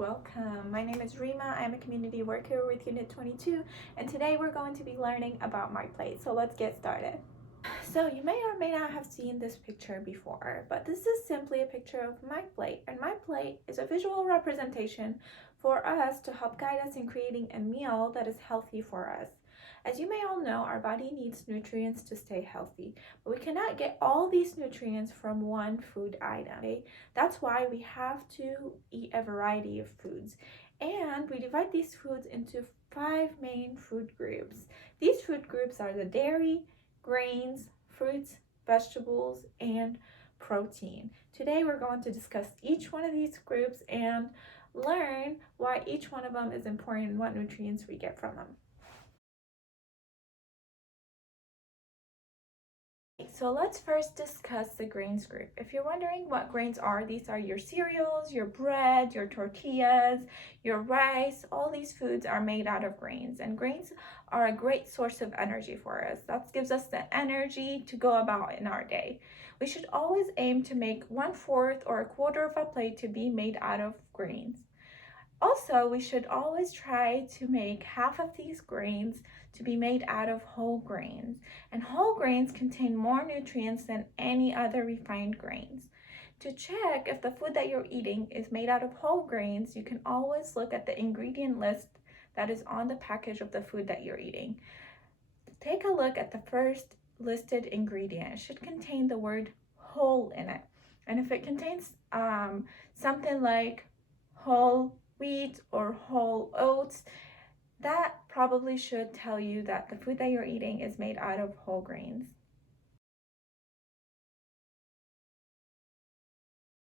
welcome. My name is Rima. I'm a community worker with Unit 22, and today we're going to be learning about MyPlate. So let's get started. So you may or may not have seen this picture before, but this is simply a picture of MyPlate, and MyPlate is a visual representation for us to help guide us in creating a meal that is healthy for us. As you may all know, our body needs nutrients to stay healthy, but we cannot get all these nutrients from one food item. Okay? That's why we have to eat a variety of foods. And we divide these foods into 5 main food groups. These food groups are the dairy, grains, fruits, vegetables, and protein. Today we're going to discuss each one of these groups and learn why each one of them is important and what nutrients we get from them. So let's first discuss the grains group. If you're wondering what grains are, these are your cereals, your bread, your tortillas, your rice. All these foods are made out of grains, and grains are a great source of energy for us. That gives us the energy to go about in our day. We should always aim to make 1/4 or 1/4 of a plate to be made out of grains. Also, we should always try to make half of these grains to be made out of whole grains. And whole grains contain more nutrients than any other refined grains. To check if the food that you're eating is made out of whole grains, you can always look at the ingredient list that is on the package of the food that you're eating. Take a look at the first listed ingredient. It should contain the word whole in it. And if it contains something like whole wheat or whole oats, that probably should tell you that the food that you're eating is made out of whole grains.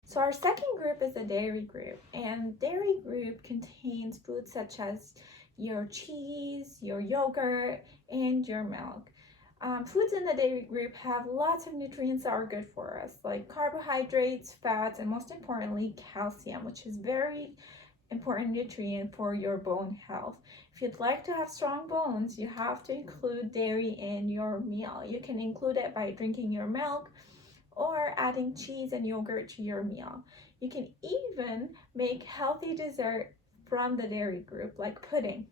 So our second group is the dairy group, and dairy group contains foods such as your cheese, your yogurt, and your milk. Foods in the dairy group have lots of nutrients that are good for us, like carbohydrates, fats, and most importantly, calcium, which is very important nutrient for your bone health. If you'd like to have strong bones, you have to include dairy in your meal. You can include it by drinking your milk or adding cheese and yogurt to your meal. You can even make healthy dessert from the dairy group, like pudding.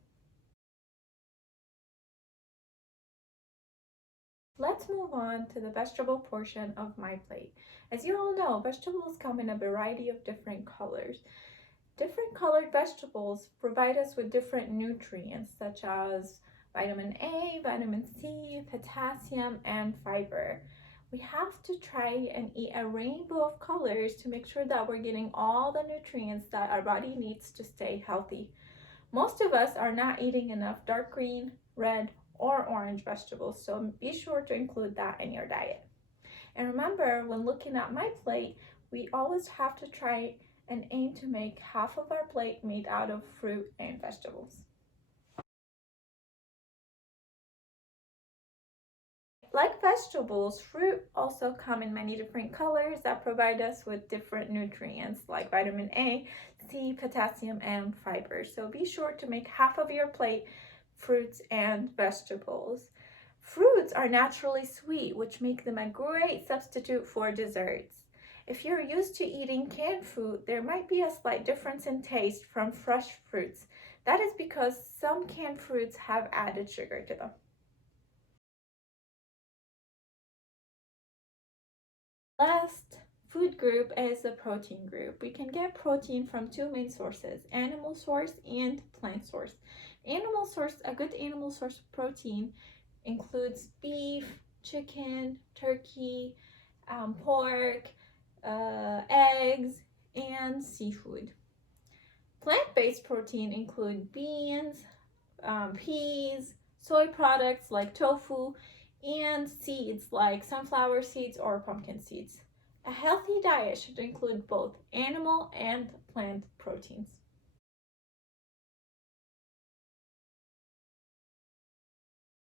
Let's move on to the vegetable portion of MyPlate. As you all know, vegetables come in a variety of different colors. Different colored vegetables provide us with different nutrients such as vitamin A, vitamin C, potassium, and fiber. We have to try and eat a rainbow of colors to make sure that we're getting all the nutrients that our body needs to stay healthy. Most of us are not eating enough dark green, red, or orange vegetables, so be sure to include that in your diet. And remember, when looking at MyPlate, we always have to try and aim to make half of our plate made out of fruit and vegetables. Like vegetables, fruit also come in many different colors that provide us with different nutrients like vitamin A, C, potassium, and fiber. So be sure to make half of your plate fruits and vegetables. Fruits are naturally sweet, which make them a great substitute for desserts. If you're used to eating canned food, there might be a slight difference in taste from fresh fruits. That is because some canned fruits have added sugar to them. Last food group is the protein group. We can get protein from 2 main sources, animal source and plant source. A good animal source of protein includes beef, chicken, turkey, pork, eggs, and seafood. Plant-based protein include beans, peas, soy products like tofu, and seeds like sunflower seeds or pumpkin seeds. A healthy diet should include both animal and plant proteins.